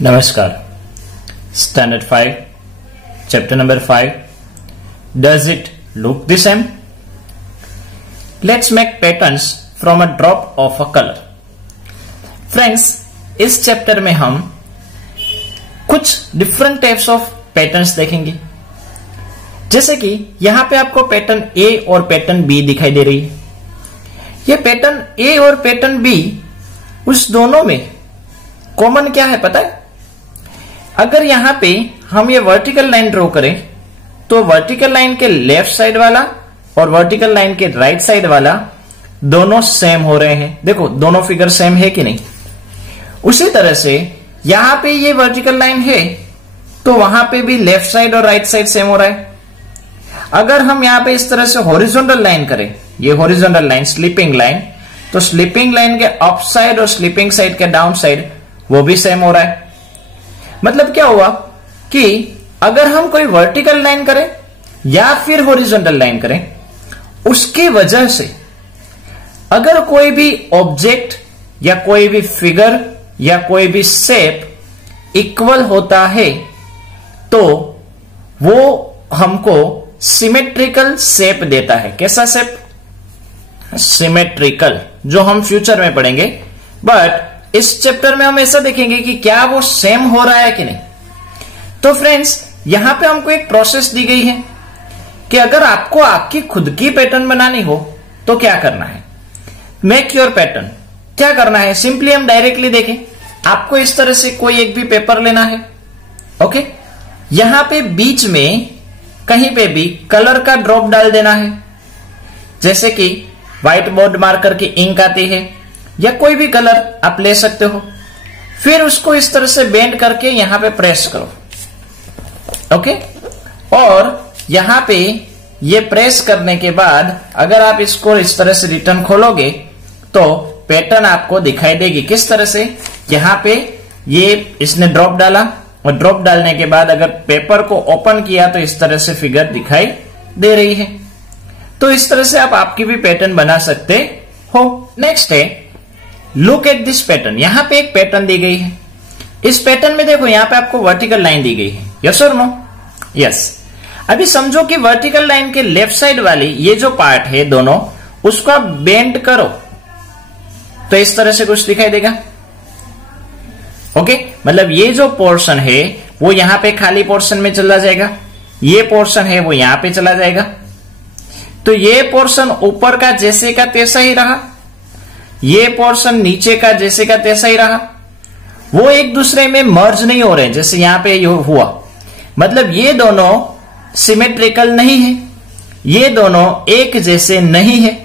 नमस्कार। Standard 5 chapter number 5 does it look the same. Let's make patterns from a drop of a colour. Friends, इस chapter में हम कुछ different types of patterns देखेंगे। जैसे कि यहां पे आपको पैटर्न ए और पैटर्न बी दिखाई दे रही है। ये पैटर्न ए और पैटर्न बी, उस दोनों में कॉमन क्या है पता है? अगर यहां पे हम ये वर्टिकल लाइन ड्रॉ करें तो वर्टिकल लाइन के लेफ्ट साइड वाला और वर्टिकल लाइन के राइट साइड वाला दोनों सेम हो रहे हैं। देखो दोनों फिगर सेम है कि नहीं। उसी तरह से यहां पे ये वर्टिकल लाइन है तो वहां पे भी लेफ्ट साइड और राइट साइड सेम हो रहा है। अगर हम यहां पे इस तरह से हॉरिजॉन्टल लाइन करें, ये हॉरिजॉन्टल लाइन स्लीपिंग लाइन, तो स्लीपिंग लाइन के अप साइड और स्लीपिंग साइड के डाउन साइड वो भी सेम हो रहा है। मतलब क्या हुआ कि अगर हम कोई वर्टिकल लाइन करें या फिर हॉरिजॉन्टल लाइन करें, उसकी वजह से अगर कोई भी ऑब्जेक्ट या कोई भी फिगर या कोई भी शेप इक्वल होता है तो वो हमको सिमेट्रिकल शेप देता है। कैसा शेप? सिमेट्रिकल, जो हम फ्यूचर में पढ़ेंगे। बट इस चैप्टर में हम ऐसा देखेंगे कि क्या वो सेम हो रहा है कि नहीं। तो फ्रेंड्स, यहां पे हमको एक प्रोसेस दी गई है कि अगर आपको आपकी खुद की पैटर्न बनानी हो तो क्या करना है। Make your pattern. क्या करना है? सिंपली हम डायरेक्टली देखें। आपको इस तरह से कोई एक भी पेपर लेना है। ओके, यहां पे बीच में कहीं पे भी कलर का ड्रॉप डाल देना है। जैसे कि व्हाइट बोर्ड मार्कर की इंक आती है या कोई भी कलर आप ले सकते हो। फिर उसको इस तरह से बेंड करके यहां पे प्रेस करो। ओके, और यहां पे ये प्रेस करने के बाद अगर आप इसको इस तरह से रिटर्न खोलोगे तो पैटर्न आपको दिखाई देगी। किस तरह से? यहां पे ये इसने ड्रॉप डाला और ड्रॉप डालने के बाद अगर पेपर को ओपन किया तो इस तरह से फिगर दिखाई दे रही है। तो इस तरह से आप आपकी भी पैटर्न बना सकते हो। नेक्स्ट है लुक एट दिस पैटर्न। यहां पे एक पैटर्न दी गई है। इस पैटर्न में देखो यहां पे आपको वर्टिकल लाइन दी गई है। यस और नो? यस। अभी समझो कि वर्टिकल लाइन के लेफ्ट साइड वाली ये जो पार्ट है दोनों, उसको आप बेंड करो तो इस तरह से कुछ दिखाई देगा। ओके, मतलब ये जो पोर्शन है वो यहां पे खाली पोर्शन में चला जाएगा, ये पोर्शन है वो यहां पे चला जाएगा। तो ये पोर्शन ऊपर का जैसे का तैसा ही रहा, ये पोर्शन नीचे का जैसे का तैसा ही रहा। वो एक दूसरे में मर्ज नहीं हो रहे जैसे यहां पे हुआ। मतलब ये दोनों सिमेट्रिकल नहीं है, ये दोनों एक जैसे नहीं है।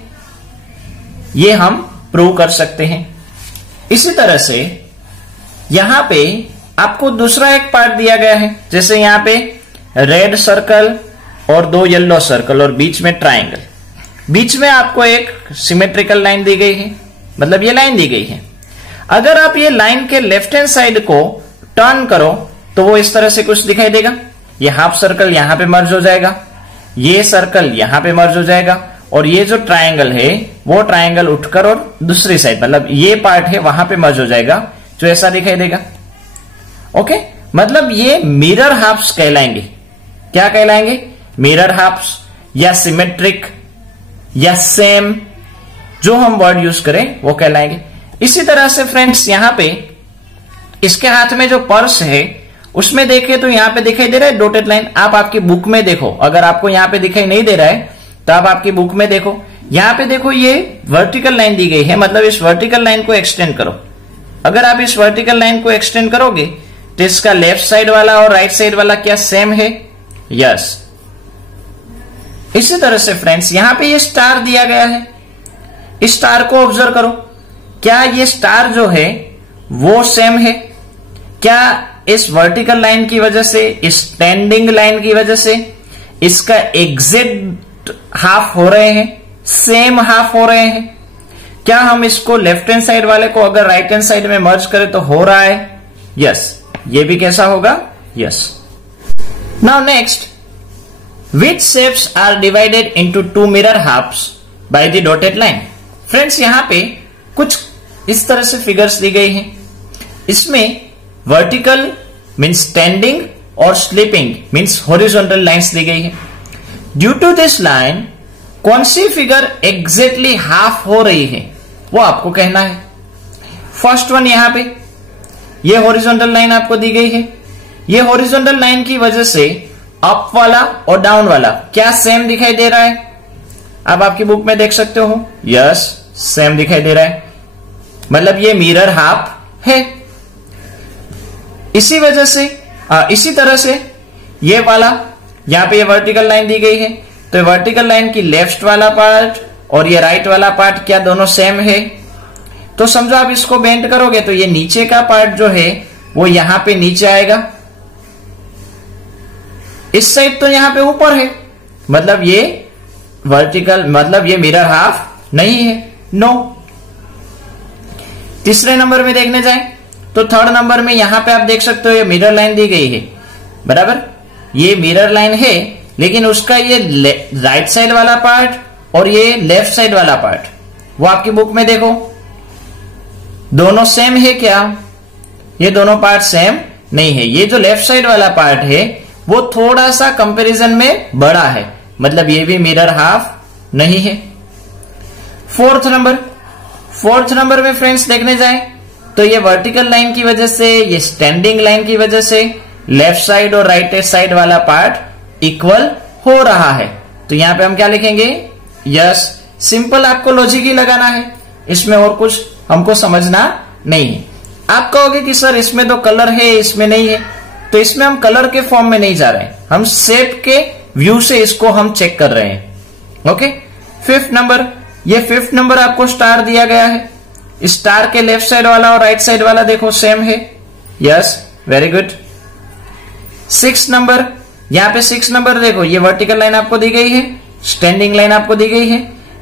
ये हम प्रूव कर सकते हैं। इसी तरह से यहां पे आपको दूसरा एक पार्ट दिया गया है। जैसे यहां पे रेड सर्कल और दो येलो सर्कल और बीच में ट्रायंगल। बीच में आपको एक सिमेट्रिकल लाइन दी गई है, मतलब ये लाइन दी गई है। अगर आप ये लाइन के लेफ्ट हैंड साइड को टर्न करो तो वो इस तरह से कुछ दिखाई देगा। ये हाफ सर्कल यहां पे मर्ज हो जाएगा, ये सर्कल यहां पे मर्ज हो जाएगा और ये जो ट्रायंगल है वो ट्रायंगल उठकर और दूसरी साइड, मतलब ये पार्ट है वहां पे मर्ज हो जाएगा, जो ऐसा दिखाई देगा। ओके, मतलब ये मिरर हाफ्स कहलाएंगे। क्या कहलाएंगे? मिरर हाफ्स या सिमेट्रिक या सेम, जो हम वर्ड यूज करें वो कहलाएंगे। इसी तरह से फ्रेंड्स, यहां पे इसके हाथ में जो पर्स है उसमें देखें तो यहां पे दिखाई दे रहा है डॉटेड लाइन। आप आपकी बुक में देखो, अगर आपको यहां पे दिखाई नहीं दे रहा है तो आप आपकी बुक में देखो। यहां पे देखो ये वर्टिकल लाइन दी गई है, मतलब इस वर्टिकल लाइन को एक्सटेंड करो। अगर आप इस वर्टिकल लाइन को एक्सटेंड करोगे तो इसका लेफ्ट साइड वाला और राइट साइड वाला क्या सेम है? यस। इसी तरह से फ्रेंड्स, यहां पे ये स्टार दिया गया है। इस स्टार को ऑब्जर्व करो। क्या ये स्टार जो है वो सेम है? क्या इस वर्टिकल लाइन की वजह से, इस स्टैंडिंग लाइन की वजह से इसका एग्जैक्ट हाफ हो रहे हैं, सेम हाफ हो रहे हैं? क्या हम इसको लेफ्ट हैंड साइड वाले को अगर राइट हैंड साइड में मर्ज करें तो हो रहा है? यस। ये भी कैसा होगा? Yes. Now next, which shapes are divided into two mirror halves by the dotted line? Friends, यहां पे कुछ इस तरह से फिगर्स दी गई हैं। इसमें वर्टिकल मीन्स स्टैंडिंग और स्लीपिंग मीन्स हॉरिजॉन्टल लाइंस दी गई है। ड्यू टू दिस लाइन कौन सी फिगर एग्जैक्टली हाफ हो रही है वो आपको कहना है। फर्स्ट वन यहां पे ये हॉरिजॉन्टल लाइन आपको दी गई है। ये हॉरिजॉन्टल लाइन की वजह से अप वाला और डाउन वाला क्या सेम दिखाई दे रहा है? आप आपकी बुक में देख सकते हो, यस सेम दिखाई दे रहा है, मतलब ये मिरर हाफ है। इसी वजह से इसी तरह से ये वाला यहां पे ये वर्टिकल लाइन दी गई है, तो वर्टिकल लाइन की लेफ्ट वाला पार्ट और ये राइट वाला पार्ट क्या दोनों सेम है? तो समझो आप इसको बेंड करोगे तो ये नीचे का पार्ट जो है वो यहां पे नीचे आएगा, इस साइड तो यहां पे ऊपर है, मतलब ये वर्टिकल मतलब ये मिरर हाफ नहीं है, नो। तीसरे नंबर में देखने जाए तो थर्ड नंबर में यहां पे आप देख सकते हो ये मिरर लाइन दी गई है, बराबर ये मिरर लाइन है, लेकिन उसका ये राइट साइड वाला पार्ट और ये लेफ्ट साइड वाला पार्ट वो आपकी बुक में देखो दोनों सेम है क्या? ये दोनों पार्ट सेम नहीं है। ये जो लेफ्ट साइड वाला पार्ट है वो थोड़ा सा कंपैरिजन में बड़ा है, मतलब ये भी मिरर हाफ नहीं है। फोर्थ नंबर में फ्रेंड्स देखने जाए तो ये वर्टिकल लाइन की वजह से, ये स्टैंडिंग लाइन की वजह से लेफ्ट साइड और राइट साइड वाला पार्ट इक्वल हो रहा है, तो यहां पे हम क्या लिखेंगे? यस। सिंपल आपको लॉजिक ही लगाना है, इसमें और कुछ हमको समझना नहीं है। आप कहोगे कि सर इसमें तो कलर है इसमें नहीं है, तो इसमें हम कलर के फॉर्म में नहीं जा रहे हैं, हम शेप के व्यू से इसको हम चेक कर रहे हैं। ओके। फिफ्थ नंबर आपको स्टार दिया गया है, स्टार के लेफ्ट साइड वाला और राइट साइड वाला देखो सेम है, yes very good. Six number, यहां पे 6 नंबर देखो ये वर्टिकल लाइन आपको दी गई है, स्टैंडिंग लाइन आपको दी गई है,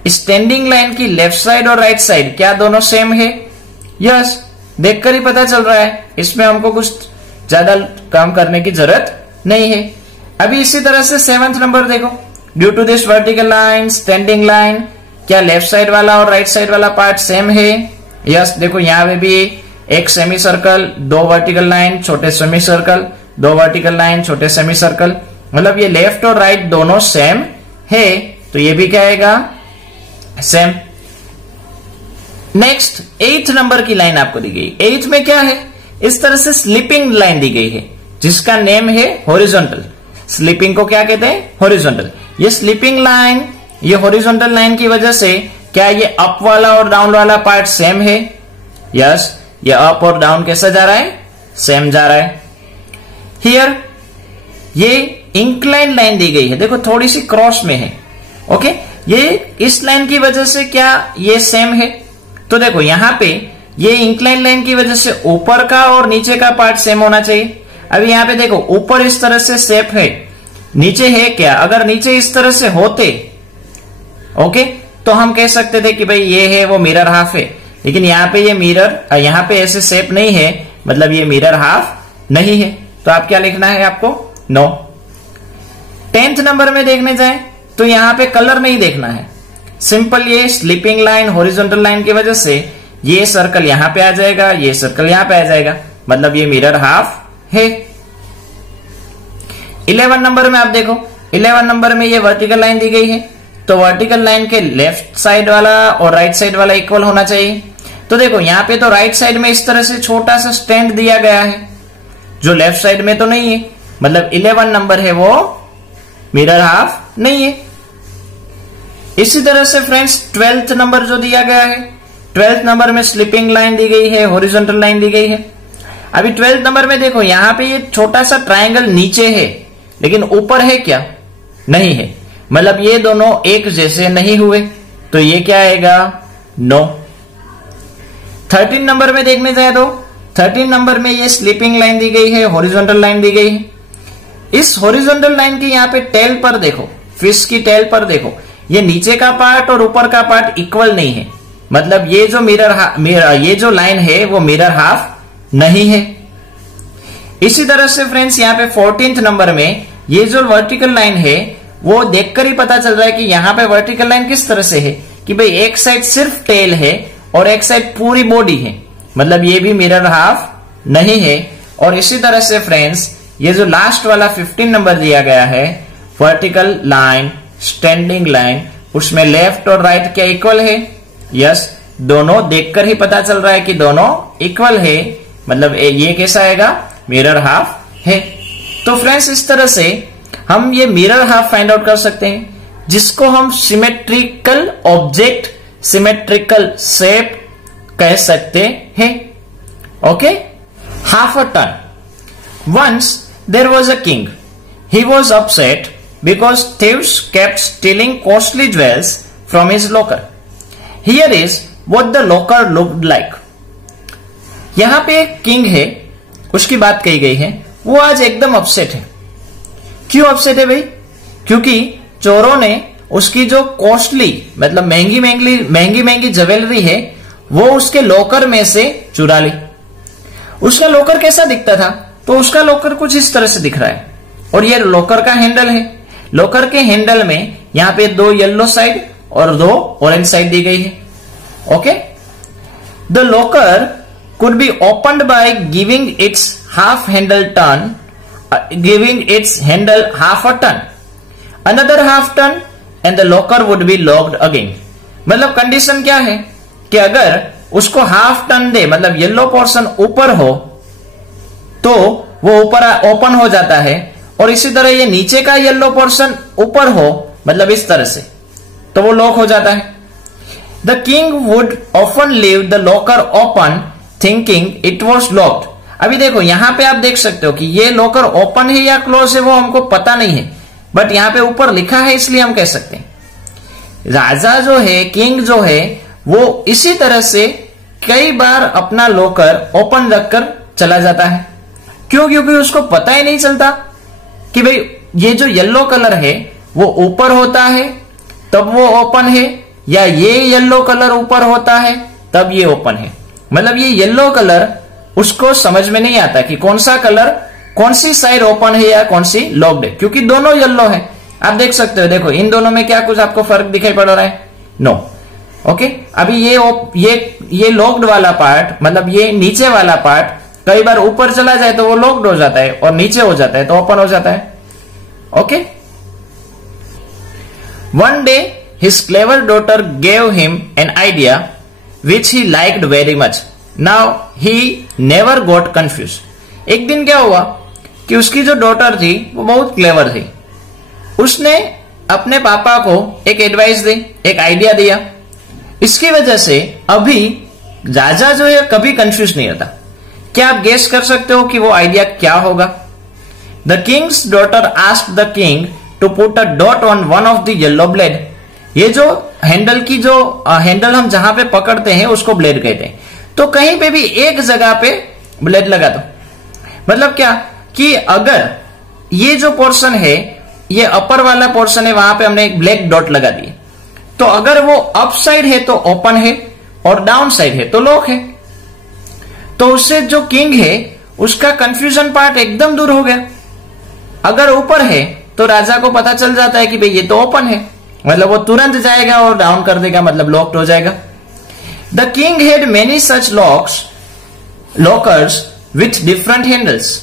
स्टैंडिंग लाइन की लेफ्ट साइड और राइट साइड क्या दोनों सेम है? यस, देखकर ही पता चल रहा है, इसमें हमको कुछ ज्यादा काम करने की जरूरत नहीं है। अभी इसी तरह से 7th नंबर देखो, due to this vertical line standing line क्या लेफ्ट साइड वाला और राइट साइड वाला पार्ट सेम है? यस, देखो यहां पे भी एक सेमी सर्कल, 2 वर्टिकल लाइन, छोटे सेमी सर्कल, 2 वर्टिकल लाइन, छोटे सेमी सर्कल, मतलब ये लेफ्ट और राइट दोनों सेम है, तो ये भी क्या आएगा? सेम। नेक्स्ट 8th नंबर की लाइन आपको दी गई, 8th में क्या है? इस तरह से स्लीपिंग लाइन दी गई है जिसका नेम है हॉरिजॉन्टल। स्लीपिंग को क्या कहते हैं? हॉरिजॉन्टल। ये स्लीपिंग लाइन, ये हॉरिजॉन्टल लाइन की वजह से क्या ये अप वाला और डाउन वाला पार्ट सेम है? यस, ये अप और डाउन कैसा जा रहा है? सेम जा रहा है। हियर ये इंक्लाइन लाइन दी गई है, देखो थोड़ी सी क्रॉस में है। ओके, ये इस लाइन की वजह से क्या ये सेम है? तो देखो यहां पे ये इंक्लाइन लाइन की वजह से ऊपर का और नीचे का पार्ट सेम होना चाहिए। अभी यहां पे देखो ऊपर इस तरह से शेप है, नीचे है क्या? अगर नीचे इस तरह से होते ओके तो हम कह सकते थे कि भाई ये है वो मिरर हाफ है, लेकिन यहाँ पे ये मिरर, यहाँ पे ऐसे शेप नहीं है, मतलब ये मिरर हाफ नहीं है, तो आप क्या लिखना है आपको? नो। 10th नंबर में देखने जाए तो यहाँ पे कलर नहीं देखना है, सिंपल ये स्लीपिंग लाइन हॉरिजॉन्टल लाइन की वजह से ये सर्कल यहां पे आ जाएगा, ये सर्कल यहां पे आ जाएगा, मतलब ये मिरर हाफ है। 11 नंबर में आप देखो, 11 नंबर में ये वर्टिकल लाइन दी गई है, तो वर्टिकल लाइन के लेफ्ट साइड वाला और राइट साइड वाला इक्वल होना चाहिए। तो देखो यहां पे तो राइट साइड में इस तरह से छोटा सा स्टैंड दिया गया है, जो लेफ्ट साइड में तो नहीं है, मतलब 11 नंबर है वो मिरर हाफ नहीं है। इसी तरह से फ्रेंड्स 12th नंबर जो दिया गया है, 12th नंबर में स्लीपिंग लाइन दी गई है, हॉरिजॉन्टल लाइन दी गई है। अभी 12th नंबर में देखो यहां पे ये छोटा सा ट्रायंगल नीचे है, लेकिन ऊपर है क्या? नहीं है, मतलब ये दोनों एक जैसे नहीं हुए, तो ये क्या आएगा? नो। 13 नंबर में देखने जाए तो 13 नंबर में ये स्लीपिंग लाइन दी गई है, हॉरिजॉन्टल लाइन दी गई है। इस हॉरिजॉन्टल लाइन की यहाँ पे टेल पर देखो, फिश की टेल पर देखो, ये नीचे का पार्ट और ऊपर का पार्ट इक्वल नहीं है, मतलब ये जो ये जो लाइन है वो मिरर हाफ नहीं है। इसी तरह से फ्रेंड्स यहाँ पे 14th नंबर में ये जो वर्टिकल लाइन है वो देखकर ही पता चल रहा है कि यहाँ पे वर्टिकल लाइन किस तरह से है कि भाई एक साइड सिर्फ टेल है और एक साइड पूरी बॉडी है, मतलब ये भी मिरर हाफ नहीं है, और इसी तरह से फ्रेंड्स ये जो लास्ट वाला 15 नंबर दिया गया है, वर्टिकल लाइन, स्टैंडिंग लाइन, उसमें लेफ्ट और राइट क्या इक्वल है? यस, दोनों देखकर ही पता चल रहा है कि दोनों इक्वल है, मतलब ये कैसा आएगा? मिरर हाफ है। तो फ्रेंड्स इस तरह से हम ये मिरर हाफ फाइंड आउट कर सकते हैं, जिसको हम सिमेट्रिकल ऑब्जेक्ट, सिमेट्रिकल शेप कह सकते हैं। Okay, half a turn. Once there was a king. He was upset because thieves kept stealing costly jewels from his locker. Here is what the locker looked like. यहां पे एक king है, उसकी बात कही गई है, वो आज एकदम अपसेट है। क्यों अपसेट है भाई? क्योंकि चोरों ने उसकी जो कॉस्टली, मतलब महंगी महंगी ज्वेलरी है, वो उसके लॉकर में से चुरा ली। उसका लॉकर कैसा दिखता था? तो उसका लॉकर कुछ इस तरह से दिख रहा है, और ये लॉकर का हैंडल है। लॉकर के हैंडल में यहां पे 2 येलो साइड और 2 ऑरेंज साइड दी गई है। Okay, the locker could be opened by giving it's half handle turn, giving it's handle half a turn, another half turn and the locker would be locked again. मतलब condition क्या है कि अगर उसको half turn दे, मतलब yellow portion ऊपर हो, तो वो ऊपर ओपन हो जाता है, और इसी तरह ये नीचे का येलो पोर्शन ऊपर हो, मतलब इस तरह से, तो वो लॉक हो जाता है। The king would often leave the locker open thinking it was locked. अभी देखो यहां पे आप देख सकते हो कि ये लॉकर ओपन है या क्लोज है वो हमको पता नहीं है, बट यहां पे ऊपर लिखा है, इसलिए हम कह सकते हैं। राजा जो है, किंग जो है, वो इसी तरह से कई बार अपना लॉकर ओपन रखकर चला जाता है। क्यों? क्योंकि उसको पता ही नहीं चलता कि भाई ये जो येलो कलर है वो ऊपर होता है तब वो ओपन है, या ये येलो कलर ऊपर होता है तब ये ओपन है। मतलब ये येलो कलर उसको समझ में नहीं आता कि कौन सा कलर, कौन सी साइड ओपन है या कौन सी लॉक्ड है, क्योंकि दोनों येलो है। आप देख सकते हो, देखो इन दोनों में क्या कुछ आपको फर्क दिखाई पड़ रहा है? नो। ओके, अभी ये लॉक्ड वाला पार्ट, मतलब ये नीचे वाला पार्ट कई बार ऊपर चला जाए तो वो लॉक्ड हो जाता है, और नीचे हो जाता है तो ओपन हो जाता है। Okay, one day his clever daughter gave him an idea which he liked very much. Now he never got confuse. एक दिन क्या हुआ कि उसकी जो डॉटर थी वो बहुत क्लेवर थी। उसने अपने पापा को एक एडवाइस दी, एक आइडिया दिया। इसकी वजह से अभी राजा जो है कभी कंफ्यूज नहीं होता। क्या आप गेस कर सकते हो कि वो आइडिया क्या होगा? The king's daughter asked the king to put a dot on one of the yellow blade. ये जो हैंडल की जो हैंडल हम जहां पे पकड़ते हैं उसको ब्लेड कहते हैं, तो कहीं पे भी एक जगह पे ब्लेड लगा दो। मतलब क्या कि अगर ये जो पोर्शन है, ये अपर वाला पोर्शन है, वहां पे हमने एक ब्लैक डॉट लगा दिए, तो अगर वो अप साइड है तो ओपन है, और डाउन साइड है तो लॉक है। तो उससे जो किंग है उसका कंफ्यूजन पार्ट एकदम दूर हो गया। अगर ऊपर है तो राजा को पता चल जाता है कि भाई ये तो ओपन है, मतलब वो तुरंत जाएगा और डाउन कर देगा, मतलब लॉक्ड हो जाएगा। The king had many such lockers with different handles.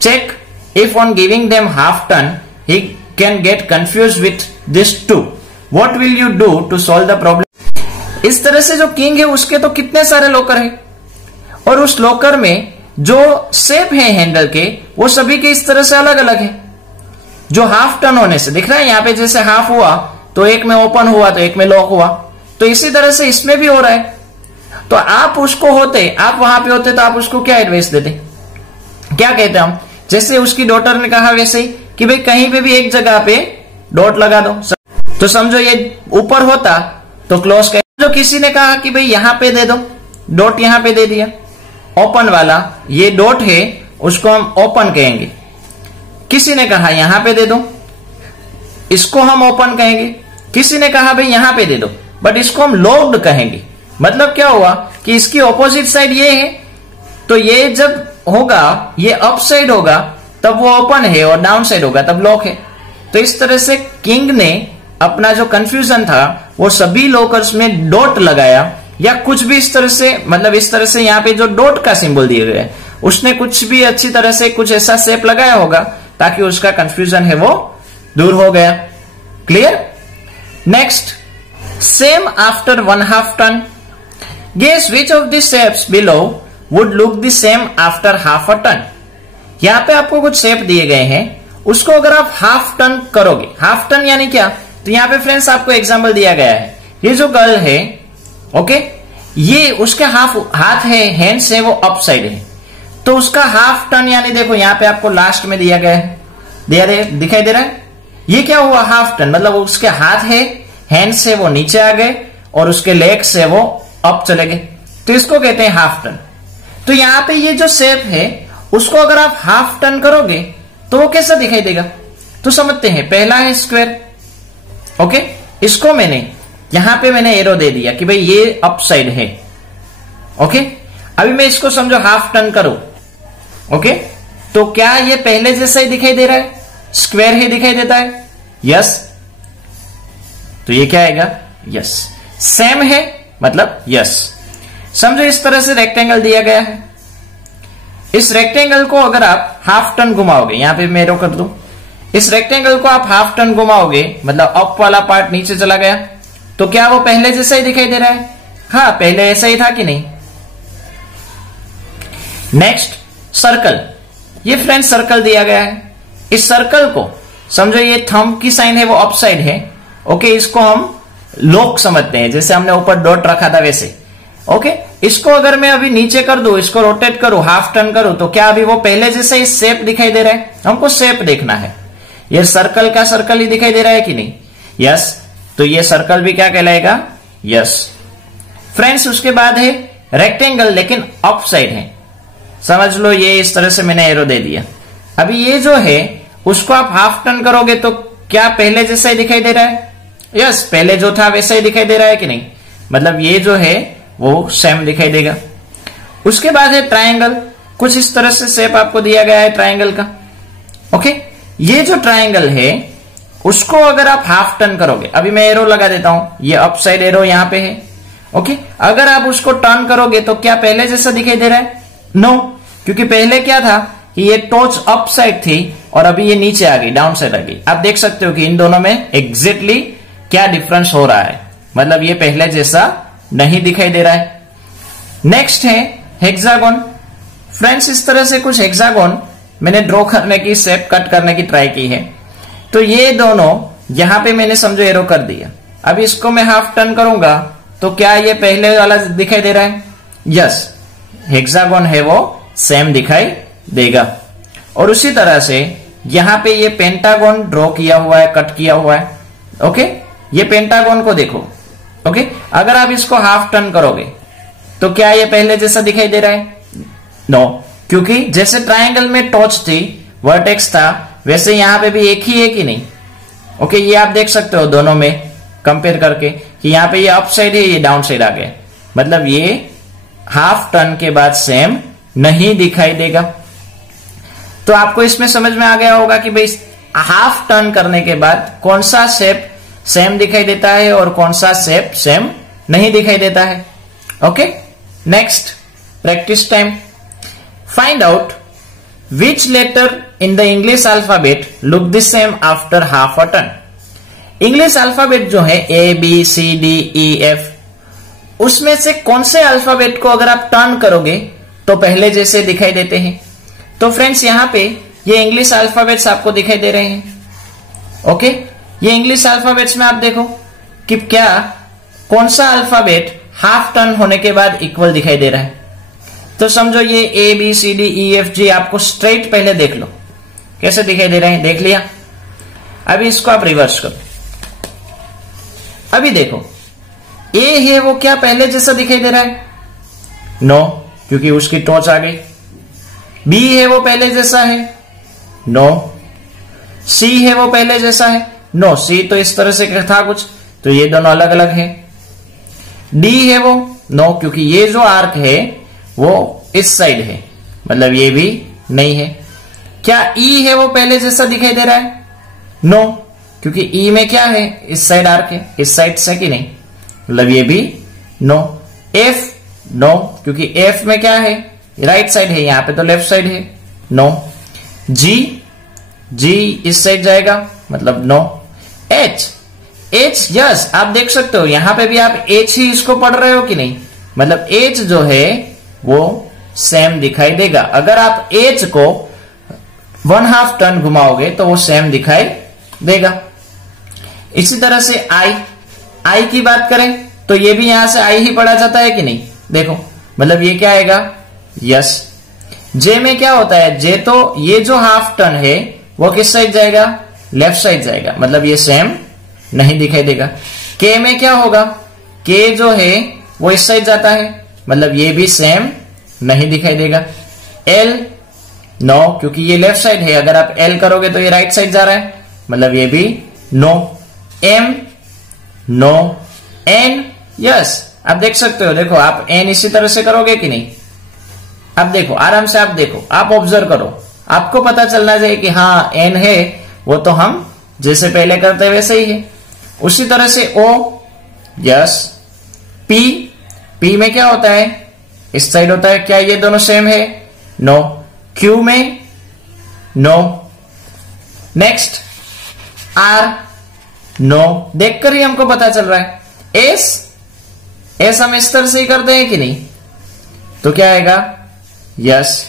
Check if on giving them half turn he can get confuse with this two. What will you do to solve the problem? इस तरह से जो king है उसके तो कितने सारे locker है, और उस लॉकर में जो शेप है हैंडल के वो सभी के इस तरह से अलग अलग है। जो हाफ टर्न होने से दिख रहा है, यहां पे जैसे हाफ हुआ तो एक में ओपन हुआ तो एक में लॉक हुआ, तो इसी तरह से इसमें भी हो रहा है। तो आप उसको होते, आप वहां पे होते तो आप उसको क्या एडवाइस देते? क्या कहते हम? जैसे उसकी डॉटर ने कहा वैसे ही कि भाई कहीं पे भी एक जगह पे डॉट लगा दो, तो समझो ये ऊपर होता तो क्लोज कर। जो किसी ने कहा कि भाई यहां पे दे दो, डॉट यहां पे दे दिया, ओपन वाला ये डॉट है उसको हम ओपन कहेंगे। किसी ने कहा यहां पे दे दो, इसको हम ओपन कहेंगे। किसी ने कहा भाई यहां पे दे दो, बट इसको हम लॉक्ड कहेंगे। मतलब क्या हुआ कि इसकी ऑपोजिट साइड ये है, तो ये जब होगा ये अप साइड होगा तब वो ओपन है, और डाउन साइड होगा तब लॉक है। तो इस तरह से किंग ने अपना जो कंफ्यूजन था वो सभी लॉकर्स में डॉट लगाया, या कुछ भी इस तरह से, मतलब इस तरह से यहाँ पे जो डॉट का सिंबल दिए गए उसने कुछ भी अच्छी तरह से कुछ ऐसा शेप लगाया होगा ताकि उसका कंफ्यूजन है वो दूर हो गया। Clear? Next, same after 1/2 turn. Guess which of the shapes below would look the same after half a turn. यहां पे आपको कुछ शेप दिए गए हैं, उसको अगर आप हाफ टर्न करोगे, हाफ टर्न यानी क्या, तो यहां पे फ्रेंड्स आपको एग्जांपल दिया गया है, ये जो गर्ल है, ओके, ये उसके हाथ है, हैंड्स है, वो अप साइड है, तो उसका हाफ टर्न यानी देखो यहां पे आपको लास्ट में दिया गया है, दिखाई दे रहा है, ये क्या हुआ हाफ टर्न, मतलब उसके हाथ है, हैंड्स है वो नीचे आ गए और उसके लेग्स है वो अप चले गए, तो इसको कहते हैं हाफ टर्न। तो यहां पे ये जो शेप है उसको अगर आप हाफ टर्न करोगे तो वो कैसा दिखाई देगा, तो समझते हैं। पहला है स्क्वायर, ओके, इसको यहां पे मैंने एरो दे दिया कि भाई ये अप साइड है, ओके। अभी मैं इसको समझो हाफ टर्न करूं, ओके, तो क्या ये पहले जैसा ही दिखाई दे रहा है, स्क्वायर ही दिखाई देता है, यस, तो ये क्या आएगा, यस। सेम है मतलब यस। समझो इस तरह से रेक्टेंगल दिया गया है, इस रेक्टेंगल को अगर आप हाफ टर्न घुमाओगे, यहां पे मैं एरो कर दूं, इस रेक्टेंगल को आप हाफ टर्न घुमाओगे मतलब अप वाला पार्ट नीचे चला गया, तो क्या वो पहले जैसा ही दिखाई दे रहा है, हाँ पहले ऐसा ही था कि नहीं। Next, circle. ये फ्रेंड्स सर्कल दिया गया है, इस सर्कल को समझो ये थंब की साइन है वो अप साइड है, ओके, इसको हम लोक समझते हैं, जैसे हमने ऊपर डॉट रखा था वैसे, ओके। इसको अगर मैं अभी नीचे कर दूं, इसको रोटेट करूं, हाफ टर्न करूं, तो क्या अभी वो पहले जैसे ही शेप दिखाई दे रहा है, हमको शेप देखना है, ये सर्कल का सर्कल ही दिखाई दे रहा है कि नहीं, यस, तो ये सर्कल भी क्या कहलाएगा, यस। फ्रेंड्स उसके बाद है रेक्टेंगल, लेकिन अप साइड है, समझ लो ये इस तरह से मैंने एरो दे दिया। अभी ये जो है उसको आप हाफ टर्न करोगे तो क्या पहले जैसा ही दिखाई दे रहा है, यस, पहले जो था वैसा ही दिखाई दे रहा है कि नहीं, मतलब ये जो है वो सेम दिखाई देगा। उसके बाद है ट्रायंगल, कुछ इस तरह से शेप आपको दिया गया है ट्रायंगल का, ओके। ये जो ट्रायंगल है उसको अगर आप हाफ टर्न करोगे, अभी मैं एरो लगा देता हूं, ये अप साइड एरो यहां पे है, ओके, अगर आप उसको टर्न करोगे तो क्या पहले जैसा दिखाई दे रहा है, नो, क्योंकि पहले क्या था कि ये टोच अप साइड थी और अभी ये नीचे आ गई, डाउन साइड आ गई। आप देख सकते हो कि इन दोनों में एग्जैक्टली क्या डिफरेंस हो रहा है, मतलब ये पहले जैसा नहीं दिखाई दे रहा है। नेक्स्ट है हेक्सागोन। फ्रेंड्स इस तरह से कुछ हेक्सागोन मैंने ड्रॉ करने की, शेप कट करने की ट्राई की है, तो ये दोनों यहां पे मैंने समझो एरो कर दिया। अब इसको मैं हाफ टर्न करूंगा तो क्या ये पहले वाला दिखाई दे रहा है, यस, हेक्सागोन है वो सेम दिखाई देगा। और उसी तरह से यहां पे ये पेंटागोन ड्रॉ किया हुआ है, कट किया हुआ है, ओके, ये पेंटागोन को देखो, ओके, अगर आप इसको हाफ टर्न करोगे तो क्या ये पहले जैसा दिखाई दे रहा है, नो, क्योंकि जैसे ट्रायंगल में टॉच थी, वर्टेक्स था, वैसे यहां पे भी एक ही है कि नहीं, ओके, ये आप देख सकते हो दोनों में कंपेयर करके कि यहां पे ये अप साइड है, ये डाउन साइड आ गया, मतलब ये हाफ टर्न के बाद सेम नहीं दिखाई देगा। तो आपको इसमें समझ में आ गया होगा कि भाई हाफ टर्न करने के बाद कौन सा शेप सेम दिखाई देता है और कौन सा शेप सेम नहीं दिखाई देता है, okay. Next, practice time. Find out which letter in the English alphabet look the same after half a turn. English alphabet जो है ABCDEF, उसमें से कौन से अल्फाबेट को अगर आप टर्न करोगे तो पहले जैसे दिखाई देते हैं। तो फ्रेंड्स यहां पे ये इंग्लिश अल्फाबेट्स आपको दिखाई दे रहे हैं, ओके। ये इंग्लिश अल्फाबेट्स में आप देखो कि क्या कौन सा अल्फाबेट हाफ टर्न होने के बाद इक्वल दिखाई दे रहा है। तो समझो ये ABCDEFG आपको स्ट्रेट पहले देख लो कैसे दिखाई दे रहे हैं, देख लिया। अभी इसको आप रिवर्स करो, अभी देखो A है वो क्या पहले जैसा दिखाई दे रहा है, नो, क्योंकि उसकी टॉच आ गई। B है वो पहले जैसा है, नो। C है वो पहले जैसा है, नो, C तो इस तरह से था कुछ, तो ये दोनों अलग अलग है। D है वो, नो, क्योंकि ये जो आर्क है वो इस साइड है, मतलब ये भी नहीं है। क्या E है वो पहले जैसा दिखाई दे रहा है, नो, क्योंकि E में क्या है, इस साइड आर्क है, इस साइड से कि नहीं, मतलब ये भी नो। F, नो, क्योंकि F में क्या है, राइट साइड है, यहां पे तो लेफ्ट साइड है, नो। जी इस साइड जाएगा, मतलब नो। एच यस, आप देख सकते हो यहां पे भी आप एच ही इसको पढ़ रहे हो कि नहीं, मतलब एच जो है वो सेम दिखाई देगा। अगर आप एच को 1/2 टर्न घुमाओगे तो वो सेम दिखाई देगा। इसी तरह से आई की बात करें तो ये भी यहां से आई ही पढ़ा जाता है कि नहीं, देखो मतलब ये क्या आएगा, यस। जे में क्या होता है, जे तो ये जो 1/2 टर्न है वो किस साइड जाएगा, लेफ्ट साइड जाएगा, मतलब ये सेम नहीं दिखाई देगा। के में क्या होगा, के जो है वो इस साइड जाता है, मतलब ये भी सेम नहीं दिखाई देगा। एल नो, क्योंकि ये लेफ्ट साइड है, अगर आप एल करोगे तो ये राइट साइड जा रहा है, मतलब ये भी no. M no. N yes, आप देख सकते हो, देखो आप एन इसी तरह से करोगे कि नहीं, आप देखो आराम से, आप देखो, आप ऑब्जर्व करो, आपको पता चलना चाहिए कि हाँ एन है, वो तो हम जैसे पहले करते वैसे ही है। उसी तरह से ओ यस। पी में क्या होता है, इस साइड होता है, क्या ये दोनों सेम है, नो। क्यू में नो। नेक्स्ट आर नो, देखकर ही हमको पता चल रहा है। एस हम इस तरह से ही करते हैं कि नहीं, तो क्या आएगा, यस।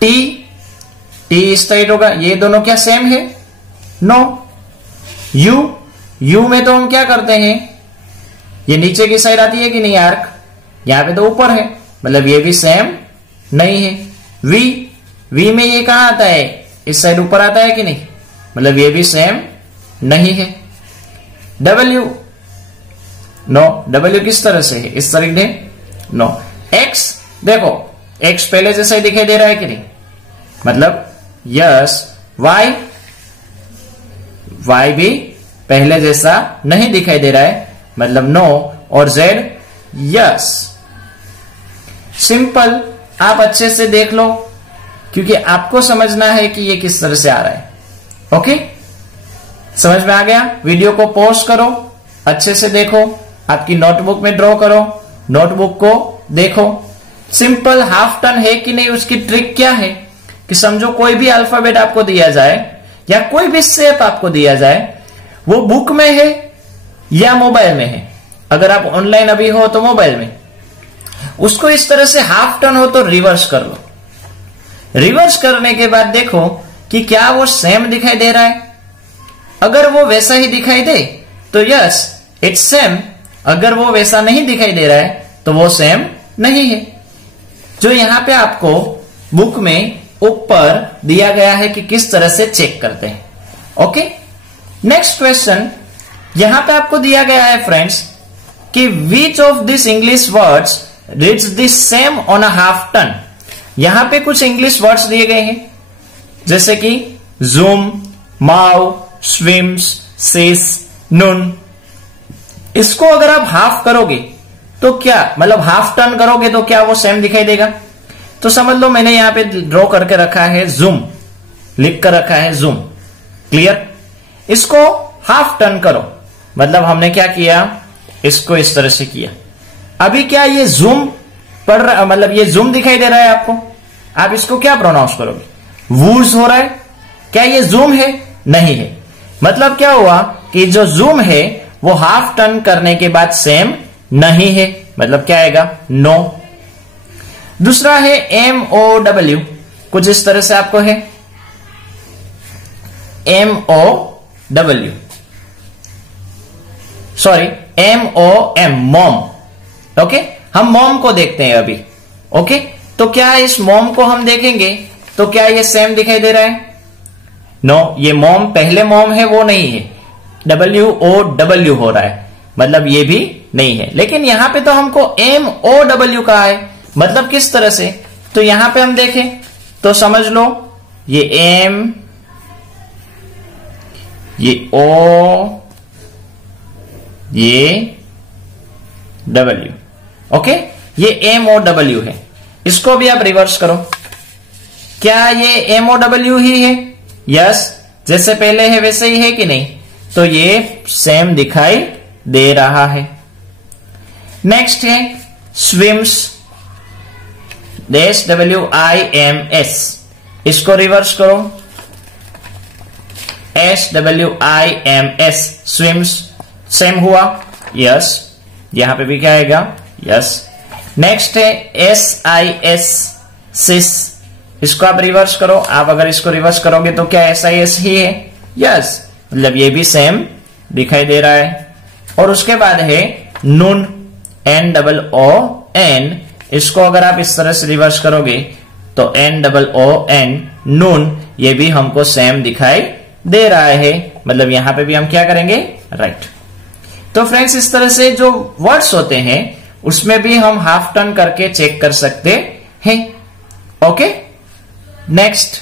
टी इस साइड होगा, ये दोनों क्या सेम है, नो। यू में तो हम क्या करते हैं, ये नीचे की साइड आती है कि नहीं आर्क, यहां पे तो ऊपर है, मतलब ये भी सेम नहीं है। वी में ये कहां आता है, इस साइड ऊपर आता है कि नहीं, मतलब ये भी सेम नहीं है। डब्ल्यू नो, डब्ल्यू किस तरह से है, इस तरह है, नो। एक्स देखो, एक्स पहले जैसा ही दिखाई दे रहा है कि नहीं, मतलब यस। वाई भी पहले जैसा नहीं दिखाई दे रहा है, मतलब नो। और जेड यस। सिंपल, आप अच्छे से देख लो, क्योंकि आपको समझना है कि ये किस तरह से आ रहा है। ओके, समझ में आ गया। वीडियो को पॉज करो, अच्छे से देखो, आपकी नोटबुक में ड्रॉ करो, नोटबुक को देखो। सिंपल 1/2 टर्न है कि नहीं, उसकी ट्रिक क्या है कि समझो कोई भी अल्फाबेट आपको दिया जाए या कोई भी शेप आपको दिया जाए, वो बुक में है या मोबाइल में है। अगर आप ऑनलाइन अभी हो तो मोबाइल में, उसको इस तरह से 1/2 टर्न हो तो रिवर्स कर लो। रिवर्स करने के बाद देखो कि क्या वो सेम दिखाई दे रहा है। अगर वो वैसा ही दिखाई दे तो यस इट्स सेम, अगर वो वैसा नहीं दिखाई दे रहा है तो वो सेम नहीं है। जो यहां पे आपको बुक में ऊपर दिया गया है कि किस तरह से चेक करते हैं। ओके, नेक्स्ट क्वेश्चन यहां पे आपको दिया गया है फ्रेंड्स कि which of this English words reads this same on a 1/2 turn. यहां पे कुछ इंग्लिश वर्ड्स दिए गए हैं, जैसे कि जूम, माउ, स्विम्स, सीस, नून। इसको अगर आप 1/2 करोगे तो क्या, मतलब 1/2 टर्न करोगे तो क्या वो सेम दिखाई देगा। तो समझ लो मैंने यहां पे ड्रॉ करके रखा है जूम, लिख कर रखा है जूम, क्लियर। इसको 1/2 टर्न करो, मतलब हमने क्या किया, इसको इस तरह से किया। अभी क्या ये जूम पढ़ रहा, मतलब ये जूम दिखाई दे रहा है आपको, आप इसको क्या प्रोनाउंस करोगे, वूज हो रहा है। क्या ये जूम है, नहीं है। मतलब क्या हुआ कि जो जूम है वो 1/2 टर्न करने के बाद सेम नहीं है, मतलब क्या आएगा, नो। दूसरा है MOW, कुछ इस तरह से आपको है MOW, sorry MOM, mom. Okay, हम मॉम को देखते हैं अभी। ओके, तो क्या इस मॉम को हम देखेंगे तो क्या ये सेम दिखाई दे रहा है, नो। ये मॉम पहले मॉम है वो नहीं है, WOW हो रहा है, मतलब ये भी नहीं है। लेकिन यहां पे तो हमको MOW कहा है, मतलब किस तरह से, तो यहां पे हम देखें तो समझ लो ये M, ये O, ये W। ओके, ये MOW है। इसको भी आप रिवर्स करो, क्या ये MOW ही है, यस, जैसे पहले है वैसे ही है कि नहीं, तो ये सेम दिखाई दे रहा है। नेक्स्ट है स्विम्स, SWIMS, इसको रिवर्स करो, SWIMS, स्विम्स, सेम हुआ, यस, यहां पे भी क्या आएगा, यस। नेक्स्ट है SIS, सिस, इसको आप रिवर्स करो, आप अगर इसको रिवर्स करोगे तो क्या SIS ही है, यस, मतलब ये भी सेम दिखाई दे रहा है। और उसके बाद है नून, NOON, इसको अगर आप इस तरह से रिवर्स करोगे तो NOON, नून, ये भी हमको सेम दिखाई दे रहा है, मतलब यहां पे भी हम क्या करेंगे, राइट। तो फ्रेंड्स इस तरह से जो वर्ड्स होते हैं उसमें भी हम हाफ टर्न करके चेक कर सकते हैं, okay. Next,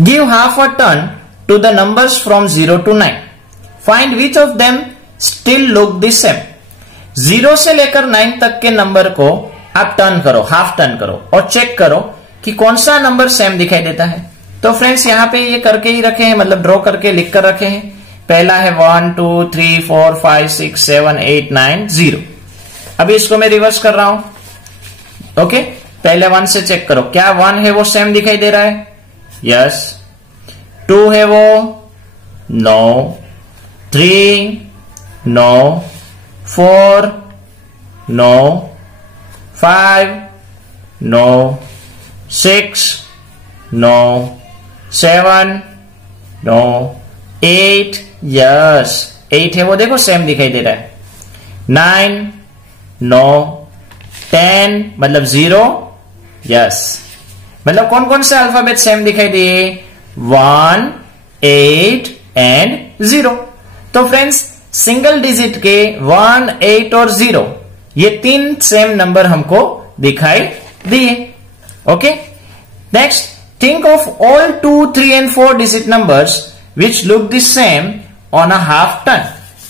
give half a turn to the numbers from 0 to 9, find which of them still look the same. 0 से लेकर 9 तक के नंबर को आप टर्न करो, हाफ टर्न करो और चेक करो कि कौन सा नंबर सेम दिखाई देता है। तो फ्रेंड्स यहां पे ये करके ही रखे हैं, मतलब ड्रॉ करके लिख कर रखे हैं। पहला है 1 2 3 4 5 6 7 8 9 0। अभी इसको मैं रिवर्स कर रहा हूं, ओके। पहले 1 से चेक करो, क्या 1 है वो सेम दिखाई दे रहा है, यस। 2 है वो, no. 3 no, 4 no, 5 no, 6 no, 7 no, 8, yes, 8 है वो, देखो सेम दिखाई दे रहा है। 9 नो, 10 मतलब 0, यस। मतलब कौन कौन से अल्फाबेट सेम दिखाई दिए, 1 8 एंड 0। तो फ्रेंड्स सिंगल डिजिट के 1 8 और 0 ये 3 सेम नंबर हमको दिखाई दिए, okay. Next, think of all 2 3 and 4 digit numbers which look the same on a half turn.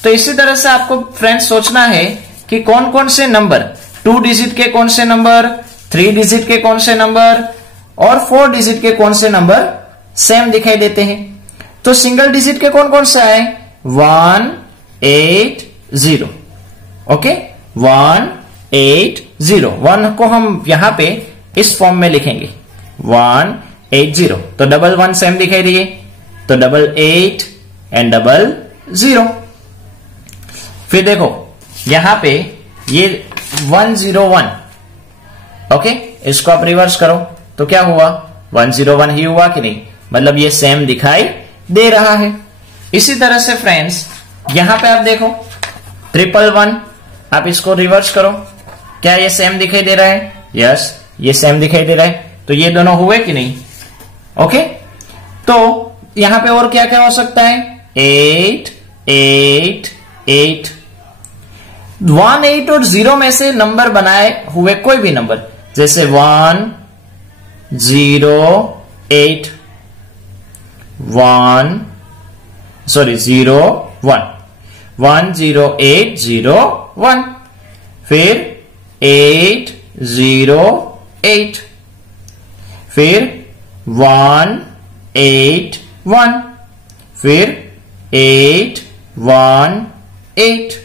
तो इसी तरह से आपको फ्रेंड्स सोचना है कि कौन कौन से नंबर, 2 डिजिट के कौन से नंबर, 3 डिजिट के कौन से नंबर और 4 डिजिट के कौन से नंबर सेम दिखाई देते हैं। तो सिंगल डिजिट के कौन कौन से आए, 1 8 0, ओके। 1 8 0, 1 को हम यहां पे इस फॉर्म में लिखेंगे, 1 8 0। तो 1 1 सेम दिखाई दिए, तो 8 8 एंड 0। फिर देखो यहां पे ये 1 0 1, ओके। इसको आप रिवर्स करो तो क्या हुआ, 1 0 1 ही हुआ कि नहीं, मतलब ये सेम दिखाई दे रहा है। इसी तरह से फ्रेंड्स यहां पे आप देखो 1 1 1, आप इसको रिवर्स करो, क्या ये सेम दिखाई दे रहा है, यस, ये सेम दिखाई दे रहा है। तो ये दोनों हुए कि नहीं, ओके। तो यहां पे और क्या क्या हो सकता है, 8 8 8। 1 8 और 0 में से नंबर बनाए हुए कोई भी नंबर, जैसे 1 0 8 1 0 1 1 0 8 0 1, फिर 8 0 8, फिर 1 8 1, फिर 8 1 8,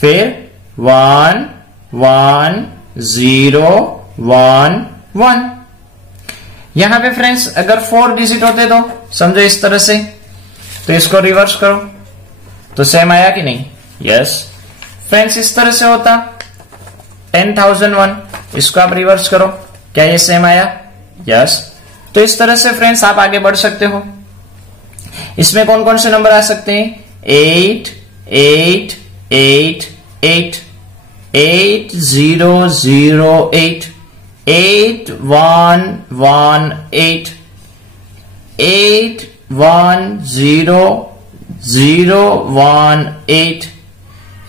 फिर 1 1 0 1 1। यहां पे फ्रेंड्स अगर 4 डिजिट होते तो समझो इस तरह से, तो इसको रिवर्स करो तो सेम आया कि नहीं, यस। फ्रेंड्स इस तरह से होता 10,001, इसको आप रिवर्स करो, क्या ये सेम आया, यस। तो इस तरह से फ्रेंड्स आप आगे बढ़ सकते हो। इसमें कौन कौन से नंबर आ सकते हैं, 8 8 8 8 8 0 0 8 8 1 1 8 8 1 0 0 1 8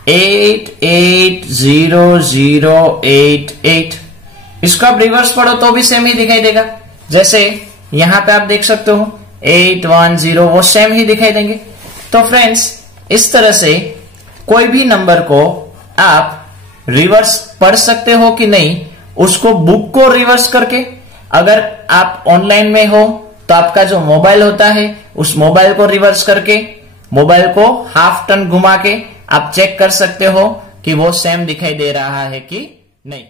8 8 0 0 8 8। इसको आप रिवर्स पढ़ो तो भी सेम ही दिखाई देगा, जैसे यहां पे आप देख सकते हो 8 1 0, वो सेम ही दिखाई देंगे। तो फ्रेंड्स इस तरह से कोई भी नंबर को आप रिवर्स पढ़ सकते हो कि नहीं, उसको बुक को रिवर्स करके, अगर आप ऑनलाइन में हो तो आपका जो मोबाइल होता है उस मोबाइल को रिवर्स करके, मोबाइल को हाफ टर्न घुमा के आप चेक कर सकते हो कि वो सेम दिखाई दे रहा है कि नहीं।